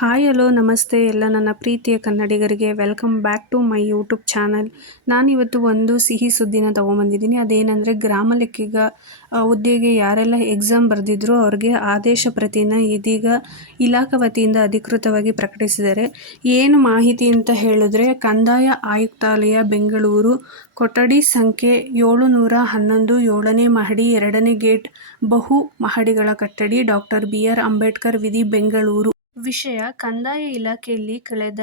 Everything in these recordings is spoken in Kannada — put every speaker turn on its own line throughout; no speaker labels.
ಹಾಯ್ ಹಲೋ ನಮಸ್ತೆ ಎಲ್ಲ ನನ್ನ ಪ್ರೀತಿಯ ಕನ್ನಡಿಗರಿಗೆ welcome back to my YouTube channel ನಾನಿವತ್ತು ಒಂದು ಸಿಹಿ ಸುದ್ದಿನ ತೊಗೊಂಬಂದಿದ್ದೀನಿ. ಅದೇನೆಂದರೆ, ಗ್ರಾಮ ಲೆಕ್ಕಿಗ ಹುದ್ದೆಗೆ ಯಾರೆಲ್ಲ ಎಕ್ಸಾಮ್ ಬರೆದಿದ್ರು ಅವ್ರಿಗೆ ಆದೇಶ ಪ್ರತಿನ ಇದೀಗ ಇಲಾಖಾ ವತಿಯಿಂದ ಅಧಿಕೃತವಾಗಿ ಪ್ರಕಟಿಸಿದ್ದಾರೆ. ಏನು ಮಾಹಿತಿ ಅಂತ ಹೇಳಿದ್ರೆ, ಕಂದಾಯ ಆಯುಕ್ತಾಲಯ ಬೆಂಗಳೂರು ಕೊಠಡಿ ಸಂಖ್ಯೆ ಏಳು ನೂರ ಹನ್ನೊಂದು, ಏಳನೇ ಮಹಡಿ, ಎರಡನೇ ಗೇಟ್ ಬಹು ಮಹಡಿಗಳ ಕಟ್ಟಡಿ ಡಾಕ್ಟರ್ ಬಿ ಆರ್ ಅಂಬೇಡ್ಕರ್ ವಿಧಿ ಬೆಂಗಳೂರು. ವಿಷಯ ಕಂದಾಯ ಇಲಾಖೆಯಲ್ಲಿ ಕಳೆದ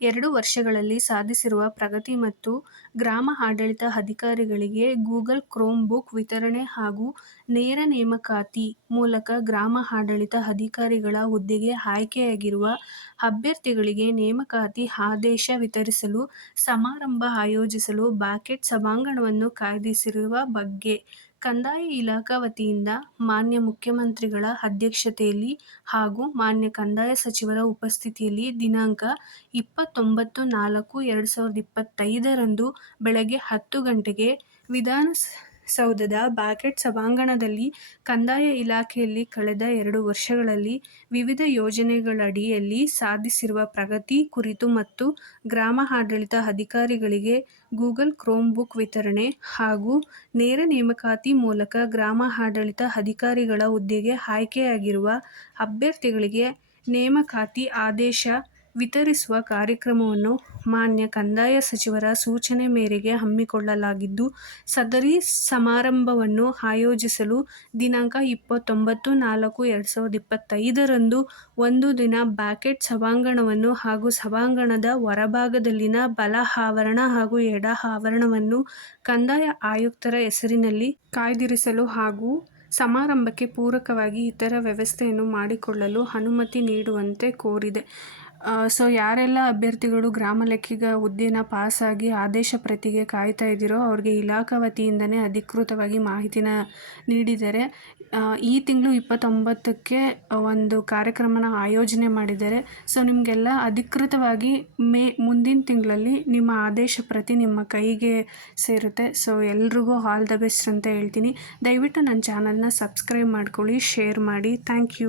ಎರಡು ವರ್ಷಗಳಲ್ಲಿ ಸಾಧಿಸಿರುವ ಪ್ರಗತಿ ಮತ್ತು ಗ್ರಾಮ ಆಡಳಿತ ಅಧಿಕಾರಿಗಳಿಗೆ ಗೂಗಲ್ ಕ್ರೋಮ್ ಬುಕ್ ವಿತರಣೆ ಹಾಗೂ ನೇರ ನೇಮಕಾತಿ ಮೂಲಕ ಗ್ರಾಮ ಆಡಳಿತ ಅಧಿಕಾರಿಗಳ ಹುದ್ದೆಗೆ ಆಯ್ಕೆಯಾಗಿರುವ ಅಭ್ಯರ್ಥಿಗಳಿಗೆ ನೇಮಕಾತಿ ಆದೇಶ ವಿತರಿಸಲು, ಸಮಾರಂಭ ಆಯೋಜಿಸಲು, ಬ್ಯಾಕೆಟ್ ಸಭಾಂಗಣವನ್ನು ಕಾಯ್ದಿರಿಸಿರುವ ಬಗ್ಗೆ ಕಂದಾಯ ಇಲಾಖಾ ವತಿಯಿಂದ ಮಾನ್ಯ ಮುಖ್ಯಮಂತ್ರಿಗಳ ಅಧ್ಯಕ್ಷತೆಯಲ್ಲಿ ಹಾಗೂ ಮಾನ್ಯ ಕಂದಾಯ ಸಚಿವರ ಉಪಸ್ಥಿತಿಯಲ್ಲಿ ದಿನಾಂಕ ಇಪ್ಪತ್ತೊಂಬತ್ತು ನಾಲ್ಕು ಎರಡು ಸಾವಿರದ ಇಪ್ಪತ್ತೈದರಂದು ಬೆಳಗ್ಗೆ ಹತ್ತು ಗಂಟೆಗೆ ವಿಧಾನಸೌಧದ ಬ್ಯಾಕೆಟ್ ಸಭಾಂಗಣದಲ್ಲಿ ಕಂದಾಯ ಇಲಾಖೆಯಲ್ಲಿ ಕಳೆದ ಎರಡು ವರ್ಷಗಳಲ್ಲಿ ವಿವಿಧ ಯೋಜನೆಗಳಡಿಯಲ್ಲಿ ಸಾಧಿಸಿರುವ ಪ್ರಗತಿ ಕುರಿತು ಮತ್ತು ಗ್ರಾಮ ಆಡಳಿತ ಅಧಿಕಾರಿಗಳಿಗೆ ಗೂಗಲ್ ಕ್ರೋಮ್ ಬುಕ್ ವಿತರಣೆ ಹಾಗೂ ನೇರ ನೇಮಕಾತಿ ಮೂಲಕ ಗ್ರಾಮ ಆಡಳಿತ ಅಧಿಕಾರಿಗಳ ಹುದ್ದೆಗೆ ಆಯ್ಕೆಯಾಗಿರುವ ಅಭ್ಯರ್ಥಿಗಳಿಗೆ ನೇಮಕಾತಿ ಆದೇಶ ವಿತರಿಸುವ ಕಾರ್ಯಕ್ರಮವನ್ನು ಮಾನ್ಯ ಕಂದಾಯ ಸಚಿವರ ಸೂಚನೆ ಮೇರೆಗೆ ಹಮ್ಮಿಕೊಳ್ಳಲಾಗಿದ್ದು, ಸದರಿ ಸಮಾರಂಭವನ್ನು ಆಯೋಜಿಸಲು ದಿನಾಂಕ ಇಪ್ಪತ್ತೊಂಬತ್ತು ನಾಲ್ಕು ಎರಡು ಸಾವಿರದ ಇಪ್ಪತ್ತೈದರಂದು ಒಂದು ದಿನ ಬ್ಯಾಕೆಟ್ ಸಭಾಂಗಣವನ್ನು ಹಾಗೂ ಸಭಾಂಗಣದ ಹೊರಭಾಗದಲ್ಲಿನ ಬಲ ಆವರಣ ಹಾಗೂ ಎಡ ಆವರಣವನ್ನು ಕಂದಾಯ ಆಯುಕ್ತರ ಹೆಸರಿನಲ್ಲಿ ಕಾಯ್ದಿರಿಸಲು ಹಾಗೂ ಸಮಾರಂಭಕ್ಕೆ ಪೂರಕವಾಗಿ ಇತರ ವ್ಯವಸ್ಥೆಯನ್ನು ಮಾಡಿಕೊಳ್ಳಲು ಅನುಮತಿ ನೀಡುವಂತೆ ಕೋರಿದೆ. ಸೊ ಯಾರೆಲ್ಲ ಅಭ್ಯರ್ಥಿಗಳು ಗ್ರಾಮ ಲೆಕ್ಕಿಗ ಹುದ್ದೆನ ಪಾಸಾಗಿ ಆದೇಶ ಪ್ರತಿಗೆ ಕಾಯ್ತಾ ಇದ್ದೀರೋ ಅವ್ರಿಗೆ ಇಲಾಖಾ ವತಿಯಿಂದನೇ ಅಧಿಕೃತವಾಗಿ ಮಾಹಿತಿನ ನೀಡಿದ್ದಾರೆ ಈ ತಿಂಗಳು ಇಪ್ಪತ್ತೊಂಬತ್ತಕ್ಕೆ ಒಂದು ಕಾರ್ಯಕ್ರಮನ ಆಯೋಜನೆ ಮಾಡಿದ್ದಾರೆ ಸೊ ನಿಮಗೆಲ್ಲ ಅಧಿಕೃತವಾಗಿ ಮೇ, ಮುಂದಿನ ತಿಂಗಳಲ್ಲಿ ನಿಮ್ಮ ಆದೇಶ ಪ್ರತಿ ನಿಮ್ಮ ಕೈಗೆ ಸೇರುತ್ತೆ. ಸೊ ಎಲ್ರಿಗೂ ಆಲ್ ದ ಬೆಸ್ಟ್ ಅಂತ ಹೇಳ್ತೀನಿ. ದಯವಿಟ್ಟು ನನ್ನ ಚಾನಲ್ನ ಸಬ್ಸ್ಕ್ರೈಬ್ ಮಾಡ್ಕೊಳ್ಳಿ ಶೇರ್ ಮಾಡಿ. Thank you